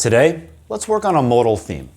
Today, let's work on a modal theme.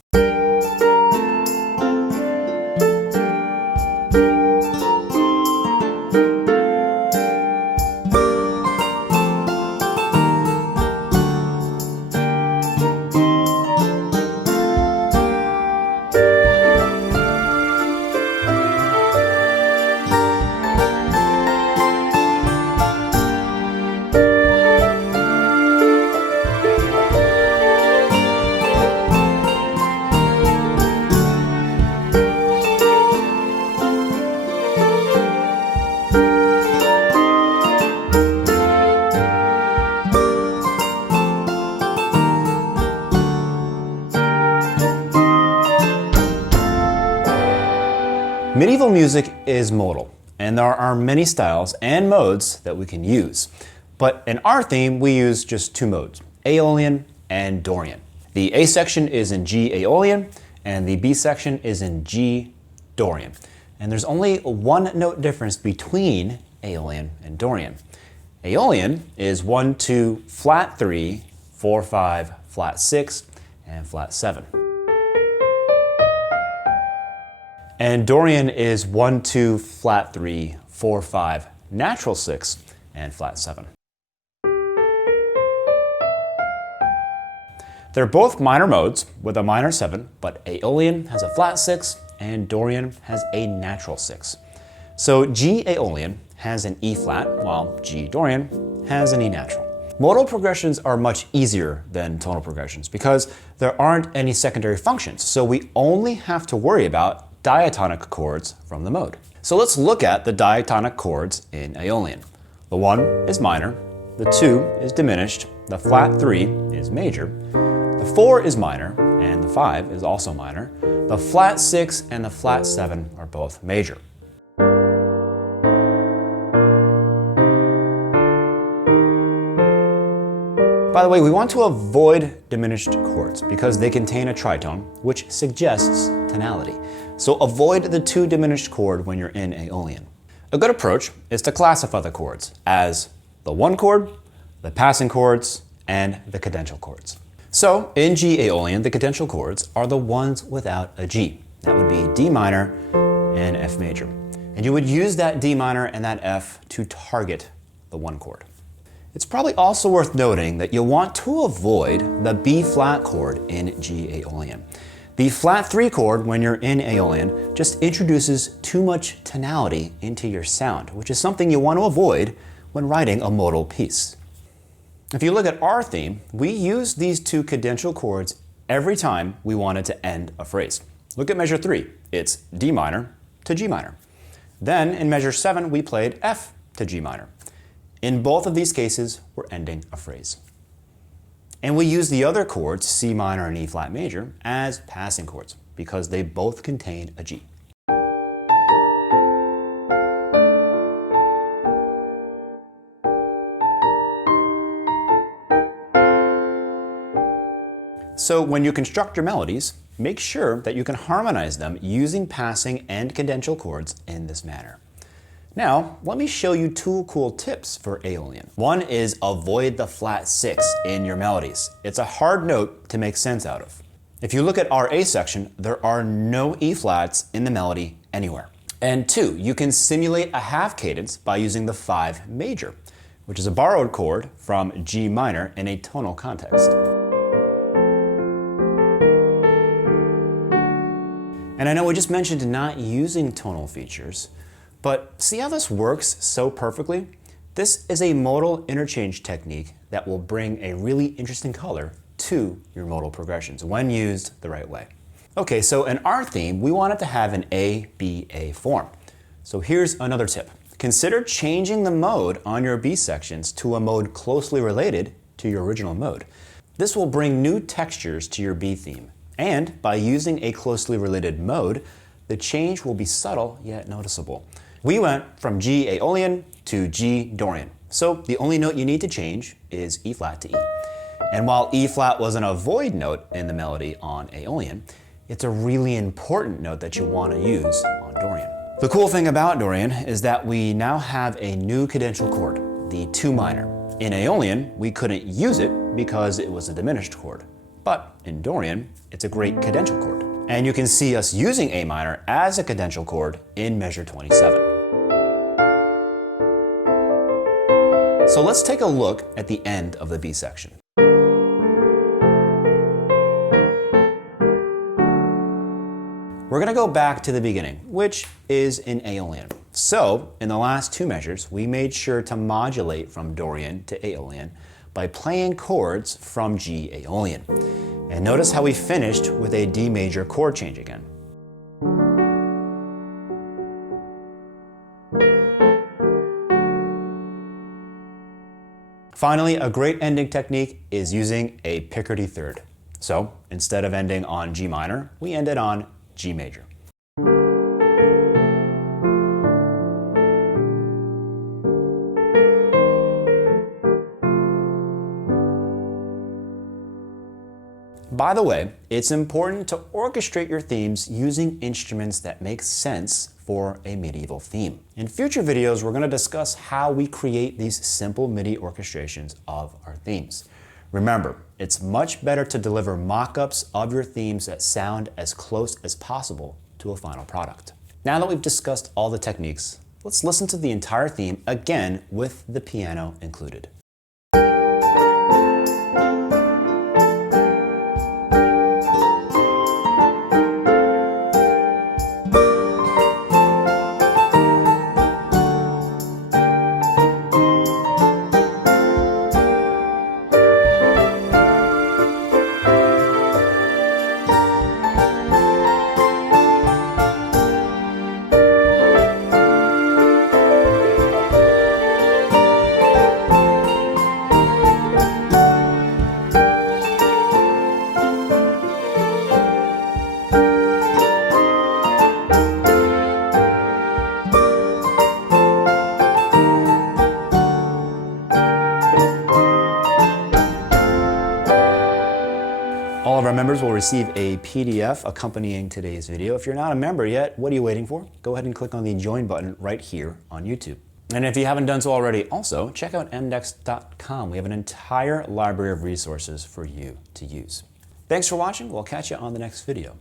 Medieval music is modal, and there are many styles and modes that we can use. But in our theme, we use just two modes, Aeolian and Dorian. The A section is in G Aeolian, and the B section is in G Dorian. And there's only one note difference between Aeolian and Dorian. Aeolian is 1, 2, flat 3, 4, 5, flat 6, and flat 7. And Dorian is 1, 2, flat 3, 4, 5, natural 6, and flat 7. They're both minor modes with a minor 7, but Aeolian has a flat 6 and Dorian has a natural 6. So G Aeolian has an E flat, while G Dorian has an E natural. Modal progressions are much easier than tonal progressions because there aren't any secondary functions, so we only have to worry about diatonic chords from the mode. So let's look at the diatonic chords in Aeolian. The 1 is minor, the 2 is diminished, the flat 3 is major, the 4 is minor, and the 5 is also minor. The flat 6 and the flat 7 are both major. By the way, we want to avoid diminished chords because they contain a tritone, which suggests tonality. So avoid the 2 diminished chord when you're in Aeolian. A good approach is to classify the chords as the 1 chord, the passing chords, and the cadential chords. So in G Aeolian, the cadential chords are the ones without a G. That would be D minor and F major. And you would use that D minor and that F to target the 1 chord. It's probably also worth noting that you'll want to avoid the B flat chord in G Aeolian. The flat 3 chord when you're in Aeolian just introduces too much tonality into your sound, which is something you want to avoid when writing a modal piece. If you look at our theme, we use these 2 cadential chords every time we wanted to end a phrase. Look at measure 3. It's D minor to G minor. Then in measure 7, we played F to G minor. In both of these cases, we're ending a phrase. And we use the other chords, C minor and E flat major, as passing chords because they both contain a G. So when you construct your melodies, make sure that you can harmonize them using passing and cadential chords in this manner. Now, let me show you 2 cool tips for Aeolian. One is avoid the flat 6 in your melodies. It's a hard note to make sense out of. If you look at our A section, there are no E flats in the melody anywhere. And 2, you can simulate a half cadence by using the 5 major, which is a borrowed chord from G minor in a tonal context. And I know we just mentioned not using tonal features, but see how this works so perfectly? This is a modal interchange technique that will bring a really interesting color to your modal progressions when used the right way. Okay, so in our theme, we want it to have an A-B-A form. So here's another tip. Consider changing the mode on your B sections to a mode closely related to your original mode. This will bring new textures to your B theme. And by using a closely related mode, the change will be subtle yet noticeable. We went from G Aeolian to G Dorian. So the only note you need to change is E flat to E. And while E flat was an avoid note in the melody on Aeolian, it's a really important note that you want to use on Dorian. The cool thing about Dorian is that we now have a new cadential chord, the 2 minor. In Aeolian, we couldn't use it because it was a diminished chord. But in Dorian, it's a great cadential chord. And you can see us using A minor as a cadential chord in measure 27. So let's take a look at the end of the B section. We're going to go back to the beginning, which is in Aeolian. So in the last two measures, we made sure to modulate from Dorian to Aeolian by playing chords from G Aeolian. And notice how we finished with a D major chord change again. Finally, a great ending technique is using a picardi third. So instead of ending on G minor, we ended on G major. By the way, it's important to orchestrate your themes using instruments that make sense for a medieval theme. In future videos, we're going to discuss how we create these simple MIDI orchestrations of our themes. Remember, it's much better to deliver mock-ups of your themes that sound as close as possible to a final product. Now that we've discussed all the techniques, let's listen to the entire theme again with the piano included. All of our members will receive a PDF accompanying today's video. If you're not a member yet, what are you waiting for? Go ahead and click on the join button right here on YouTube. And if you haven't done so already, also check out mDecks.com. We have an entire library of resources for you to use. Thanks for watching. We'll catch you on the next video.